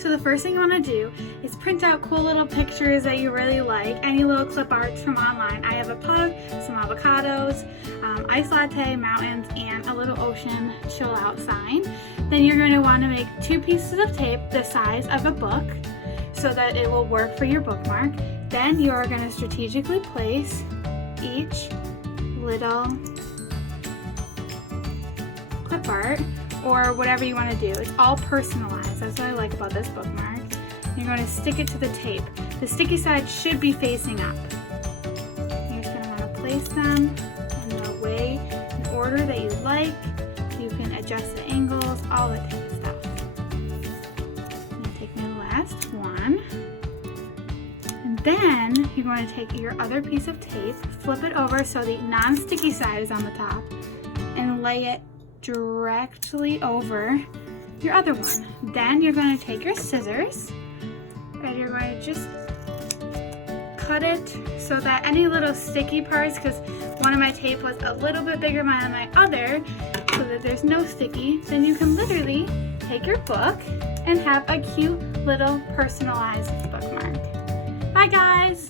So the first thing you want to do is print out cool little pictures that you really like, any little clip arts from online. I have a pug, some avocados, ice latte, mountains, and a little ocean chill out sign. Then you're going to want to make 2 pieces of tape the size of a book so that it will work for your bookmark. Then you are going to strategically place each little clip art or whatever you want to do. It's all personalized. That's what I like about this bookmark. You're going to stick it to the tape. The sticky side should be facing up. You're just going to want to place them in the way, in order that you like. You can adjust the angles, all that type of stuff. I'm going to take my last one. And then you're going to take your other piece of tape, flip it over so the non-sticky side is on the top, and lay it directly over your other one. Then you're going to take your scissors and you're going to just cut it so that any little sticky parts, because one of my tape was a little bit bigger than my other, so that there's no sticky, then you can literally take your book and have a cute little personalized bookmark. Bye guys!